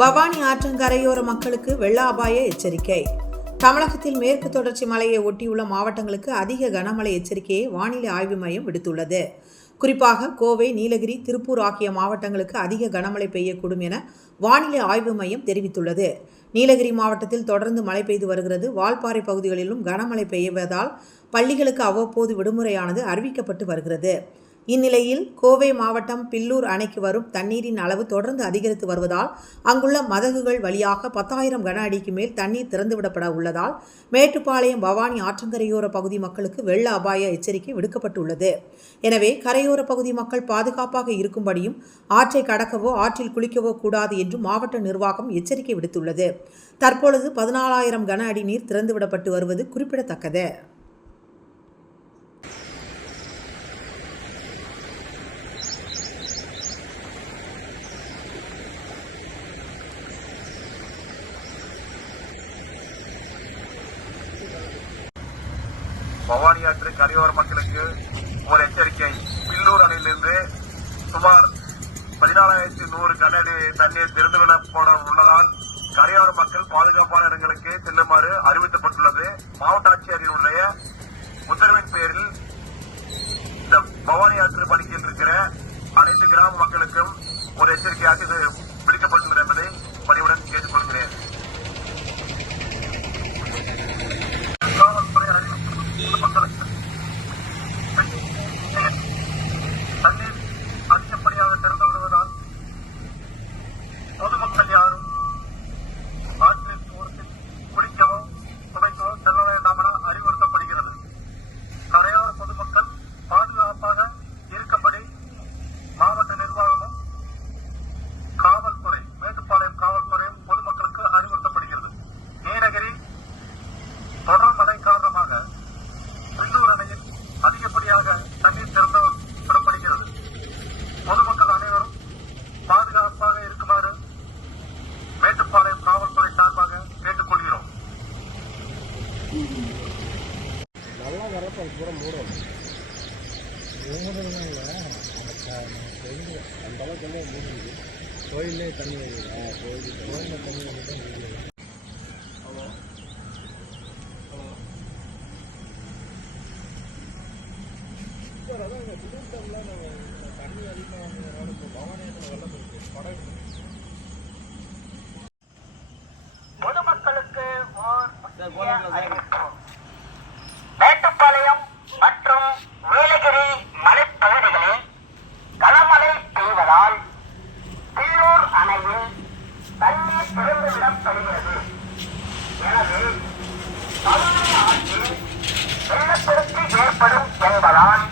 பவானி ஆற்றங்கரையோர மக்களுக்கு வெள்ள அபாய எச்சரிக்கை. தமிழகத்தில் மேற்கு தொடர்ச்சி மலையை ஒட்டியுள்ள மாவட்டங்களுக்கு அதிக கனமழை எச்சரிக்கையை வானிலை ஆய்வு மையம் விடுத்துள்ளது. குறிப்பாக கோவை நீலகிரி திருப்பூர் ஆகிய மாவட்டங்களுக்கு அதிக கனமழை பெய்யக்கூடும் என வானிலை ஆய்வு மையம் தெரிவித்துள்ளது. நீலகிரி மாவட்டத்தில் தொடர்ந்து மழை பெய்து வருகிறது. வால்பாறை பகுதிகளிலும் கனமழை பெய்வதால் பள்ளிகளுக்கு அவ்வப்போது விடுமுறையானது அறிவிக்கப்பட்டு வருகிறது. இந்நிலையில் கோவை மாவட்டம் பில்லூர் அணைக்கு வரும் தண்ணீரின் அளவு தொடர்ந்து அதிகரித்து வருவதால் அங்குள்ள மதகுகள் வழியாக பத்தாயிரம் கன அடிக்கு மேல் தண்ணீர் திறந்துவிடப்பட உள்ளதால் மேட்டுப்பாளையம் பவானி ஆற்றங்கரையோர பகுதி மக்களுக்கு வெள்ள அபாய எச்சரிக்கை விடுக்கப்பட்டுள்ளது. எனவே கரையோர பகுதி மக்கள் பாதுகாப்பாக இருக்கும்படியும் ஆற்றை கடக்கவோ ஆற்றில் குளிக்கவோ கூடாது என்றும் மாவட்ட நிர்வாகம் எச்சரிக்கை விடுத்துள்ளது. தற்பொழுது பதினாலாயிரம் கன அடி நீர் திறந்துவிடப்பட்டு வருவது குறிப்பிடத்தக்கது. பவானி ஆற்று கரையோர மக்களுக்கு ஒரு எச்சரிக்கை. பில்லூர் அணையிலிருந்து சுமார் பதினாலாயிரத்தி நூறு கனஅடி தண்ணீர் திறந்துவிடப்பட உள்ளதாக அது பூரா மூடும் மூடுறதுலாம் இல்லை. அந்த அளவுக்கு வந்து மூடுது கோயிலே தண்ணி வருது கோயில் கோயிலில் தண்ணி வந்து மூடுது சார் அதான் இந்த டம்லாம் நம்ம தண்ணி அதிகமாக இப்போ பவானியில் வெள்ளம் இருக்கு. படம் பொதுமக்களுக்கு ஓர் முக்கிய அறிவிப்பு மேட்டுப்பாளையம் மற்றும் நீலகிரி மலைப்பகுதிகளில் கனமழை பெய்வதால் பில்லூர் அணையில் தண்ணீர் திறந்துவிடப்படுகிறது எனவே பகுதி வெள்ளப்பெருக்கு ஏற்படும் என்பதால்